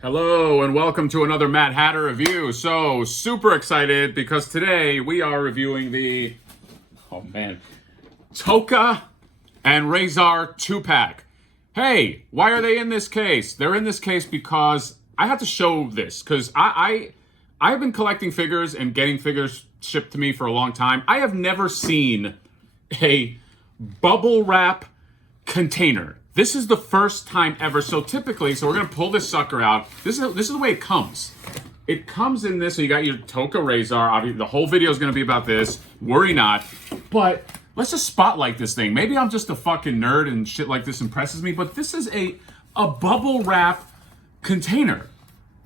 Hello and welcome to another Mad Hatter review. So super excited because today we are reviewing the Tokka and Rahzar 2-pack. Hey, why are they in this case? They're in this case because I had to show this because I've been collecting figures and getting figures shipped to me for a long time. I have never seen a bubble wrap container. This is the first time ever. So typically, we're gonna pull this sucker out. This is the way it comes. It comes in this. So you got your Tokka Razor. Obviously, the whole video is gonna be about this. Worry not. But let's just spotlight this thing. Maybe I'm just a fucking nerd and shit like this impresses me. But this is a bubble wrap container.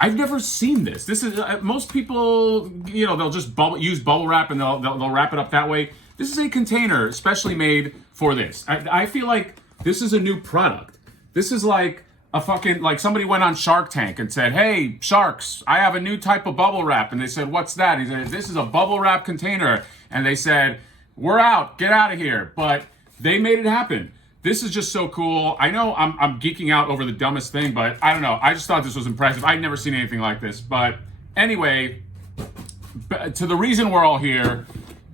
I've never seen this. This is most people, you know, they'll just use bubble wrap and they'll wrap it up that way. This is a container specially made for this. I feel like this is a new product. This is like a fucking, like somebody went on Shark Tank and said, hey, sharks, I have a new type of bubble wrap. And they said, what's that? He said, this is a bubble wrap container. And they said, we're out, get out of here. But they made it happen. This is just so cool. I know I'm geeking out over the dumbest thing, but I don't know. I just thought this was impressive. I'd never seen anything like this. But anyway, to the reason we're all here,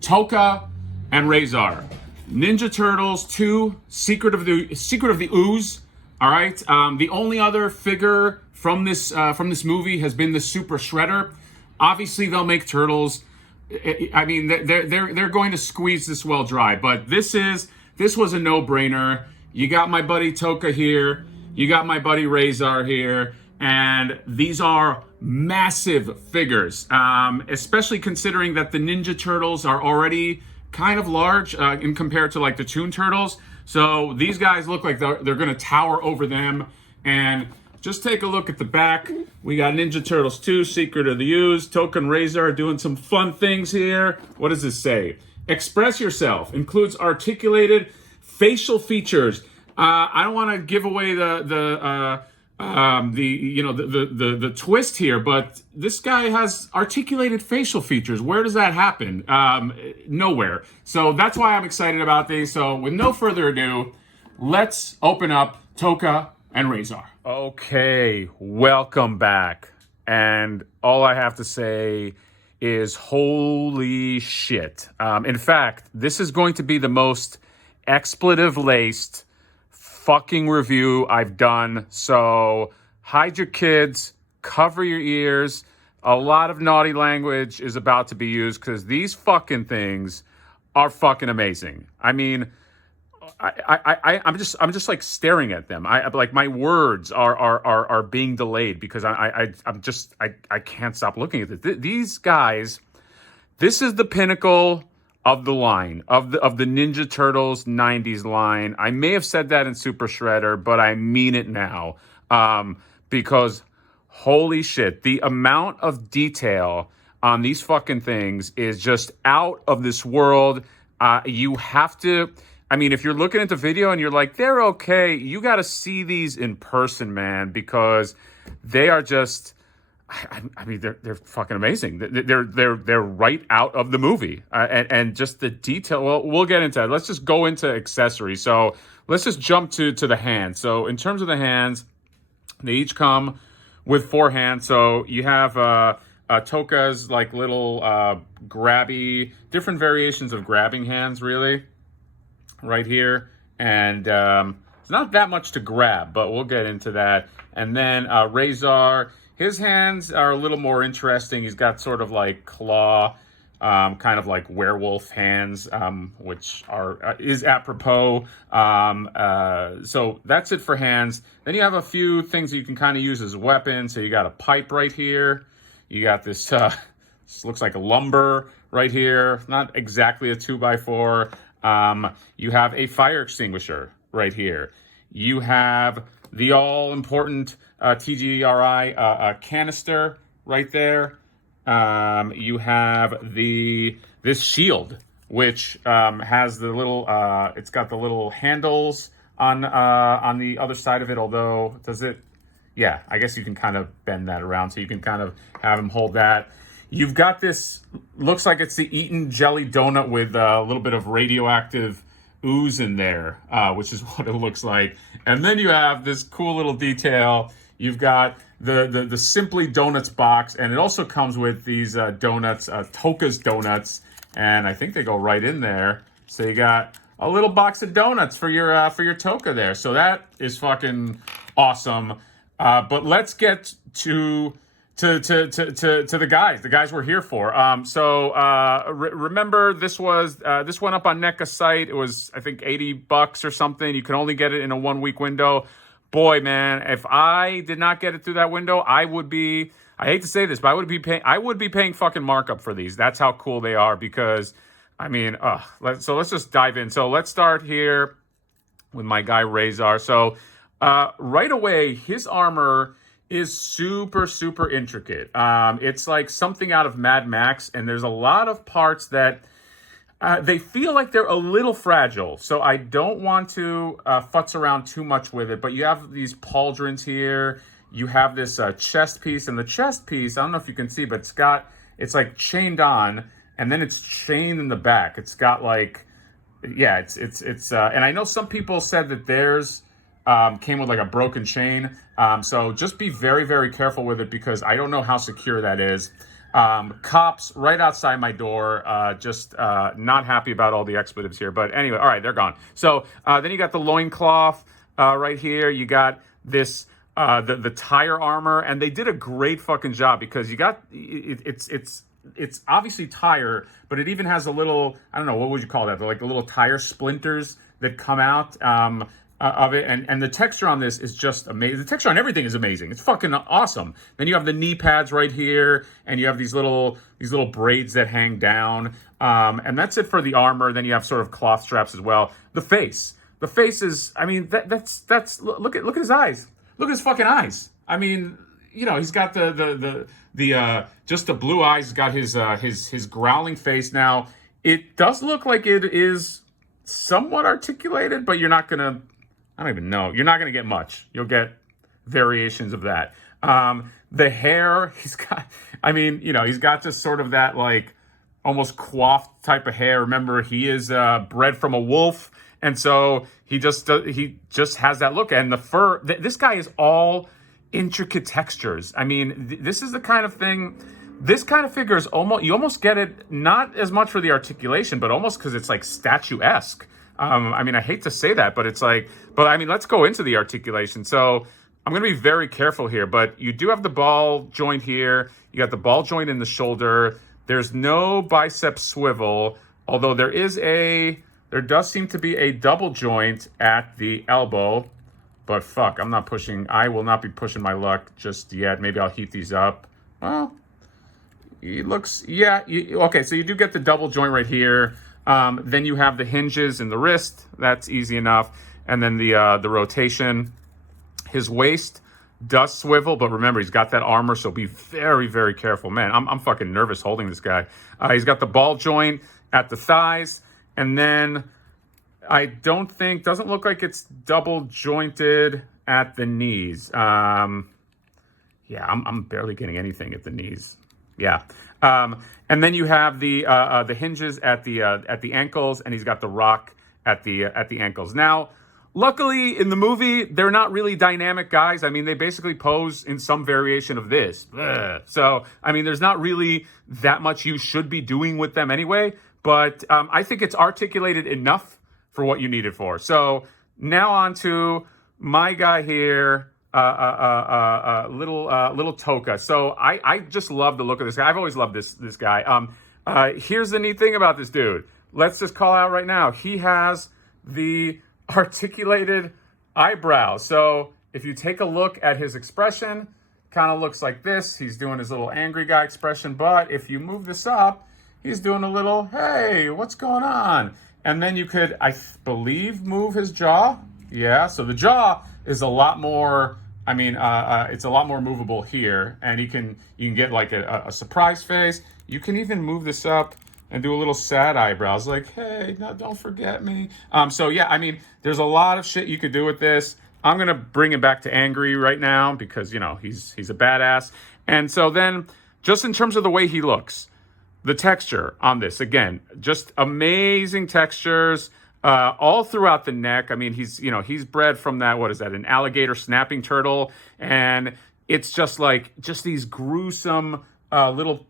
Toka and Razar. Ninja Turtles 2, Secret of the Ooze. All right. The only other figure from this movie has been the Super Shredder. Obviously, they'll make Turtles. I mean, they're going to squeeze this well dry. But this was a no-brainer. You got my buddy Toka here. You got my buddy Razar here, and these are massive figures. Especially considering that the Ninja Turtles are already kind of large in compared to like the Toon Turtles. So these guys look like they're going to tower over them. And just take a look at the back. We got Ninja Turtles 2, Secret of the Ooze. Tokka and Rahzar are doing some fun things here. What does this say? Express yourself. Includes articulated facial features. I don't want to give away the twist here, but this guy has articulated facial features. Where does that happen? Nowhere. So that's why I'm excited about these. So with no further ado, let's open up Tokka and Rahzar. Okay, welcome back. And all I have to say is holy shit. In fact, this is going to be the most expletive-laced fucking review I've done. So hide your kids, cover your ears. A lot of naughty language is about to be used because these fucking things are fucking amazing. I mean, I'm just like staring at them. Like my words are being delayed because I can't stop looking at this. These guys, this is the pinnacle of the line, of the Ninja Turtles 90s line. I may have said that in Super Shredder, but I mean it now. Because holy shit, the amount of detail on these fucking things is just out of this world. You have to, I mean, if you're looking at the video and you're like, they're okay, you got to see these in person, man, because they are just, I mean, they're fucking amazing. They're right out of the movie, and just the detail. Well, we'll get into that. Let's just go into accessories. So let's just jump to the hands. So in terms of the hands, they each come with 4 hands. So you have Toka's like little grabby, different variations of grabbing hands, really, right here, and it's not that much to grab, but we'll get into that. And then Razar. His hands are a little more interesting. He's got sort of like claw, kind of like werewolf hands, which is apropos. So that's it for hands. Then you have a few things that you can kind of use as weapons. So you got a pipe right here. You got this, this looks like a lumber right here. Not exactly a 2x4. You have a fire extinguisher right here. You have the all-important TGRI canister right there. You have this shield, which has the little, it's got the little handles on the other side of it, although, does it? Yeah, I guess you can kind of bend that around, so you can kind of have him hold that. You've got this, looks like it's the Eaton jelly donut with a little bit of radioactive ooze in there, which is what it looks like. And then you have this cool little detail. You've got the Simply Donuts box, and it also comes with these donuts, Toka's donuts, and I think they go right in there. So you got a little box of donuts for your Toka there. So that is fucking awesome. But let's get to the guys we're here for. Remember this went up on NECA site. It was, I think, $80 or something. You can only get it in a 1 week window. Boy, man, if I did not get it through that window, I hate to say this, but I would be paying fucking markup for these. That's how cool they are, because I mean, let's just dive in. So let's start here with my guy Razar. So right away, his armor is super, super intricate. It's like something out of Mad Max, and there's a lot of parts that they feel like they're a little fragile. So I don't want to futz around too much with it, but you have these pauldrons here. You have this chest piece, and the chest piece, I don't know if you can see, but it's like chained on, and then it's chained in the back. It's got like, yeah, it's and I know some people said that theirs came with like a broken chain. So just be very, very careful with it, because I don't know how secure that is. Cops right outside my door, just not happy about all the expletives here. But anyway, all right, they're gone. So then you got the loincloth right here. You got this, the tire armor, and they did a great fucking job, because you got, it's obviously tire, but it even has a little, I don't know, what would you call that? They're like the little tire splinters that come out of it. And the texture on this is just amazing. The texture on everything is amazing. It's fucking awesome. Then you have the knee pads right here, and you have these little braids that hang down. And that's it for the armor. Then you have sort of cloth straps as well. The face is, I mean, that's look at his eyes. Look at his fucking eyes. I mean, you know, he's got the just the blue eyes. He's got his growling face. Now, it does look like it is somewhat articulated, but you're not gonna, I don't even know. You're not gonna get much. You'll get variations of that. The hair, he's got, I mean, you know, he's got just sort of that like almost coiffed type of hair. Remember, he is bred from a wolf, and so he just has that look. And the fur, this guy is all intricate textures. I mean, this is the kind of thing, this kind of figure is almost, you almost get it, not as much for the articulation, but almost because it's like statuesque. I mean, I hate to say that, but it's like, but I mean, let's go into the articulation. So I'm going to be very careful here, but you do have the ball joint here. You got the ball joint in the shoulder. There's no bicep swivel, although there does seem to be a double joint at the elbow. But fuck, I will not be pushing my luck just yet. Maybe I'll heat these up. Well, it looks, yeah. Okay, so you do get the double joint right here. Then you have the hinges in the wrist. That's easy enough. And then the rotation. His waist does swivel, but remember, he's got that armor, so be very, very careful. Man, I'm fucking nervous holding this guy. He's got the ball joint at the thighs, and then doesn't look like it's double jointed at the knees. Yeah, I'm barely getting anything at the knees. Yeah. And then you have the hinges at the ankles, and he's got the rock at the ankles. Now, luckily in the movie, they're not really dynamic guys. I mean, they basically pose in some variation of this. Ugh. So, I mean, there's not really that much you should be doing with them anyway, but I think it's articulated enough for what you need it for. So now on to my guy here, little Toka. So I just love the look of this guy. I've always loved this guy. Here's the neat thing about this dude. Let's just call out right now. He has the articulated eyebrows. So if you take a look at his expression, kind of looks like this. He's doing his little angry guy expression. But if you move this up, he's doing a little, hey, what's going on? And then you could, I believe, move his jaw. Yeah, so the jaw is a lot more, I mean, it's a lot more movable here. And you can get like a surprise face. You can even move this up and do a little sad eyebrows, like, hey, no, don't forget me. So yeah, I mean, there's a lot of shit you could do with this. I'm gonna bring him back to angry right now because, you know, he's a badass. And so then just in terms of the way he looks, the texture on this, again, just amazing textures all throughout the neck. I mean, he's bred from that, what is that, an alligator snapping turtle, and it's just these gruesome little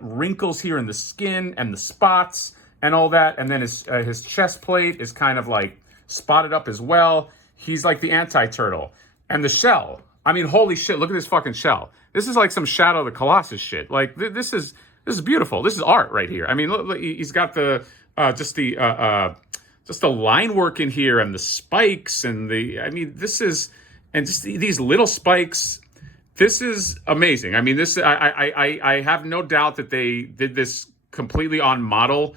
wrinkles here in the skin and the spots and all that, and then his chest plate is kind of like spotted up as well. He's like the anti-turtle. And the shell, I mean, holy shit, look at this fucking shell. This is like some Shadow of the Colossus shit. Like, this is beautiful. This is art right here. I mean, look, he's got the just the line work in here, and the spikes, and just these little spikes. This is amazing. I mean, I have no doubt that they did this completely on model,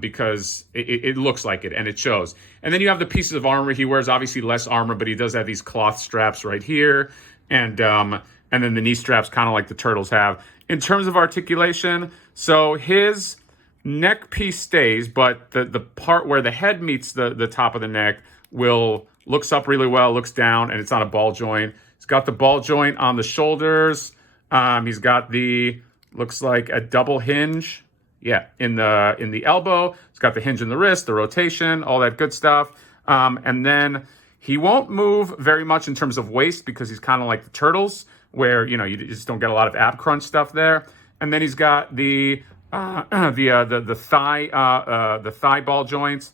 because it looks like it and it shows. And then you have the pieces of armor. He wears obviously less armor, but he does have these cloth straps right here, and then the knee straps, kind of like the turtles have. In terms of articulation, so his neck piece stays, but the part where the head meets the top of the neck looks up really well, looks down, and it's on a ball joint. He's got the ball joint on the shoulders. He's got looks like a double hinge. Yeah, in the elbow. He's got the hinge in the wrist, the rotation, all that good stuff. And then he won't move very much in terms of waist, because he's kind of like the turtles, where you just don't get a lot of ab crunch stuff there. And then he's got the thigh ball joints,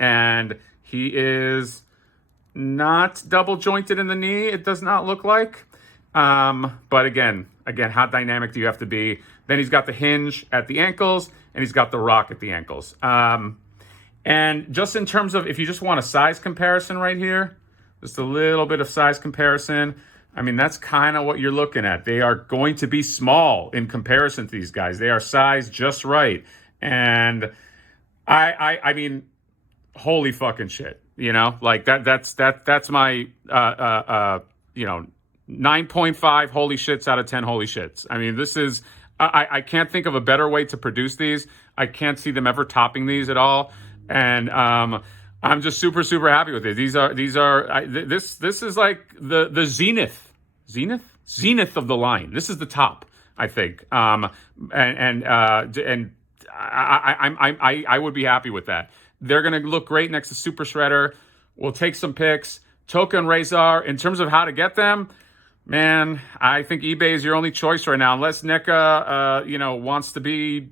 and he is not double jointed in the knee. It does not look like. But again, how dynamic do you have to be? Then he's got the hinge at the ankles, and he's got the rock at the ankles. And just in terms of, if you just want a size comparison right here, just a little bit of size comparison, I mean, that's kind of what you're looking at. They are going to be small in comparison to these guys. They are sized just right. And I mean, holy fucking shit, like that's my 9.5 holy shits out of 10 holy shits. I mean, this is, I can't think of a better way to produce these. I can't see them ever topping these at all. And I'm just super, super happy with it. This is like the zenith of the line. This is the top, I think. I would be happy with that. They're going to look great next to Super Shredder. We'll take some pics. Tokka and Rahzar, in terms of how to get them, man, I think eBay is your only choice right now, unless NECA, wants to be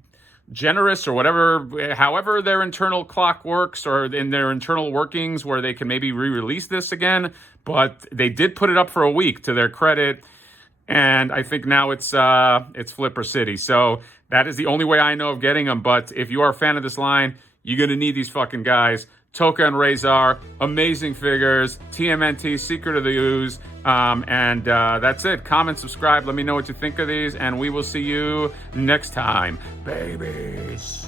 generous or whatever, however their internal clock works, or in their internal workings where they can maybe re-release this again. But they did put it up for a week, to their credit, and I think now it's Flipper City. So that is the only way I know of getting them. But if you are a fan of this line, you're gonna need these fucking guys. Tokka and Rahzar, amazing figures. TMNT, Secret of the Ooze. And that's it. Comment, subscribe. Let me know what you think of these, and we will see you next time, babies.